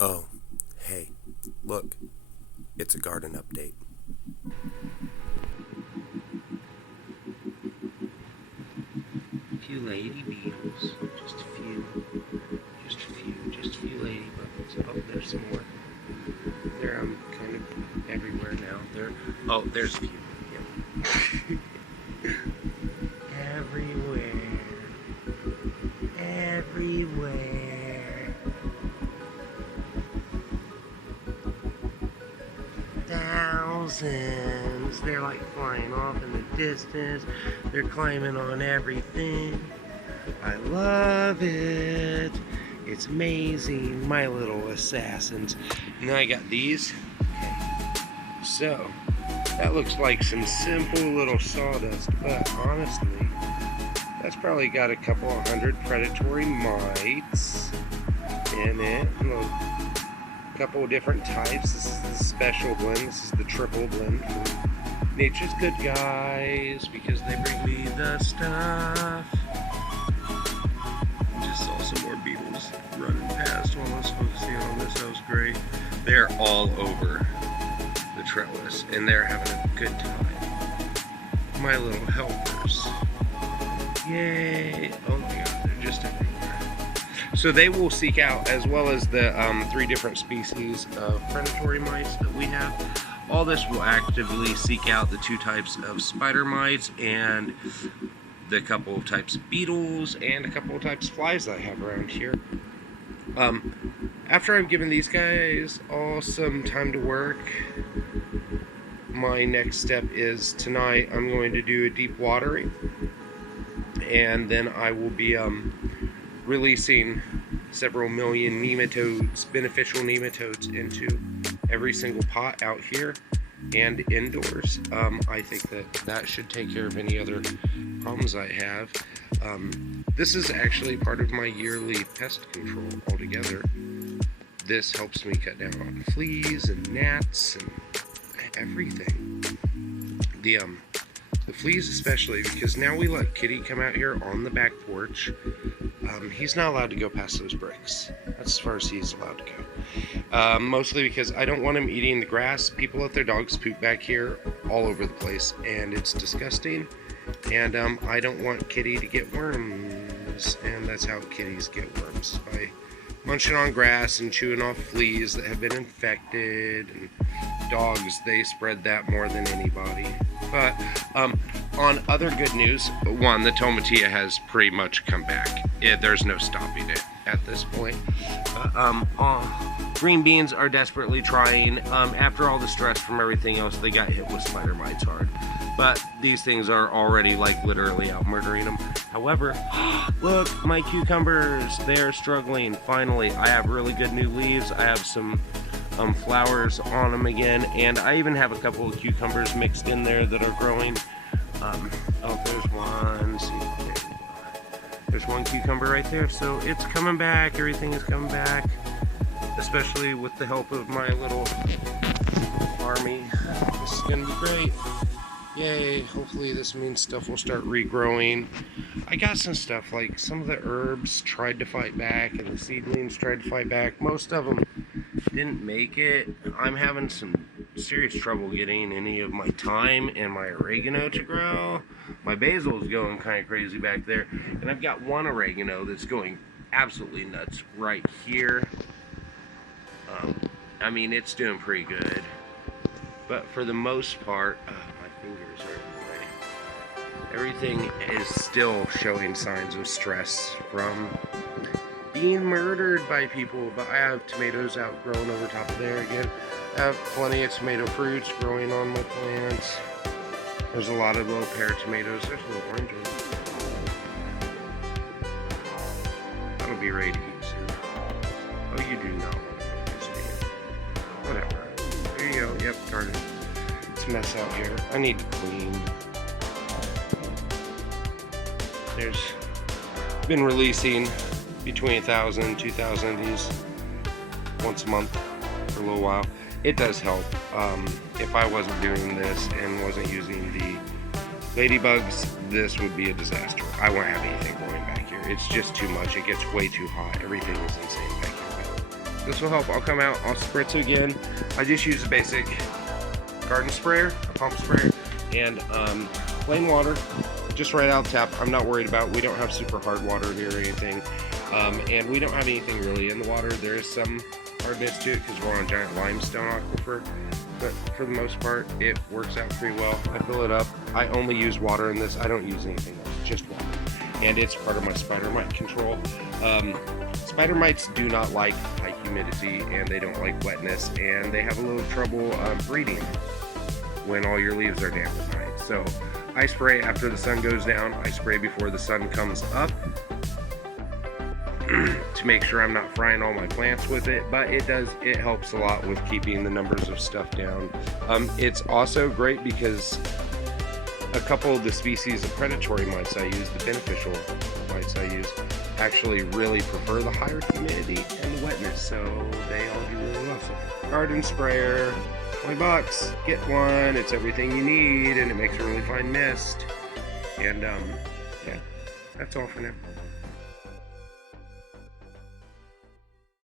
Oh, hey, look, it's a garden update. A few lady beetles, just a few, just a few ladybugs. Oh, there's more. They're kind of everywhere now. There's a few. Yep. Everywhere, everywhere. Thousands. They're like flying off in the distance. They're climbing on everything. I love it. It's amazing. My little assassins. And then I got these. Okay. So, that looks like some simple little sawdust, but honestly, that's probably got a couple of hundred predatory mites in it. A couple of different types. This is the special blend. This is the triple blend for Nature's Good Guys, because they bring me the stuff. Just saw some more beetles running past while I was focusing on this. That was great. They're all over the trellis, and they're having a good time. My little helpers. Yay! Oh my god, they're just everywhere. So they will seek out, as well as the 3 different species of predatory mites that we have. All this will actively seek out the 2 types of spider mites and the couple of types of beetles and a couple of types of flies that I have around here. After I've given these guys all some time to work, my next step is tonight I'm going to do a deep watering, and then I will be releasing several million nematodes, beneficial nematodes, into every single pot out here and indoors. I think that should take care of any other problems I have. This is actually part of my yearly pest control altogether. This helps me cut down on fleas and gnats and everything. The fleas especially, because now we let Kitty come out here on the back porch. He's not allowed to go past those bricks. That's as far as he's allowed to go. Mostly because I don't want him eating the grass. People let their dogs poop back here all over the place, and it's disgusting. And I don't want Kitty to get worms, and that's how kitties get worms, by munching on grass and chewing off fleas that have been infected. And dogs, they spread that more than anybody. But on other good news, one, the tomatillo has pretty much come back. There's no stopping it at this point. Green beans are desperately trying. After all the stress from everything else, they got hit with spider mites hard. But these things are already like literally out murdering them. However, look, my cucumbers, they're struggling. Finally, I have really good new leaves. I have some flowers on them again, and I even have a couple of cucumbers mixed in there that are growing. Oh, there's one. See, there's one cucumber right there. So it's coming back. Everything is coming back, especially with the help of my little army. This is gonna be great. Yay, hopefully this means stuff will start regrowing. I got some stuff, like some of the herbs tried to fight back and the seedlings tried to fight back. Most of them didn't make it. I'm having some serious trouble getting any of my thyme and my oregano to grow. My basil is going kind of crazy back there. And I've got one oregano that's going absolutely nuts right here. I mean, it's doing pretty good. But for the most part, fingers are in the way. Everything is still showing signs of stress from being murdered by people, but I have tomatoes outgrown over top of there again. I have plenty of tomato fruits growing on my plants. There's a lot of little pear tomatoes. There's a little orange one. That'll be ready to eat soon. Oh, you do not want to eat this, do you? Whatever. There you go. Yep, darn it. Mess out here. I need to clean. There's been releasing between 1,000 and 2,000 of these once a month for a little while. It does help. If I wasn't doing this and wasn't using the ladybugs, this would be a disaster. I won't have anything growing back here. It's just too much. It gets way too hot. Everything is insane back here. this will help. I'll come out, I'll spritz again. I just use a basic garden sprayer, a pump sprayer, and plain water, just right out of the tap. I'm not worried about, we don't have super hard water here or anything, and we don't have anything really in the water. There is some hardness to it because we're on a giant limestone aquifer, but for the most part it works out pretty well. I fill it up. I only use water in this. I don't use anything else, just water, and it's part of my spider mite control. Spider mites do not like high humidity, and they don't like wetness, and they have a little trouble breeding when all your leaves are damp at night. So I spray after the sun goes down. I spray before the sun comes up to make sure I'm not frying all my plants with it, but it helps a lot with keeping the numbers of stuff down. It's also great because a couple of the species of predatory mites I use, the beneficial mites I use, actually really prefer the higher humidity and the wetness, so they all do really well. So garden sprayer, $20, get one. It's everything you need, and it makes a really fine mist. And yeah, that's all for now.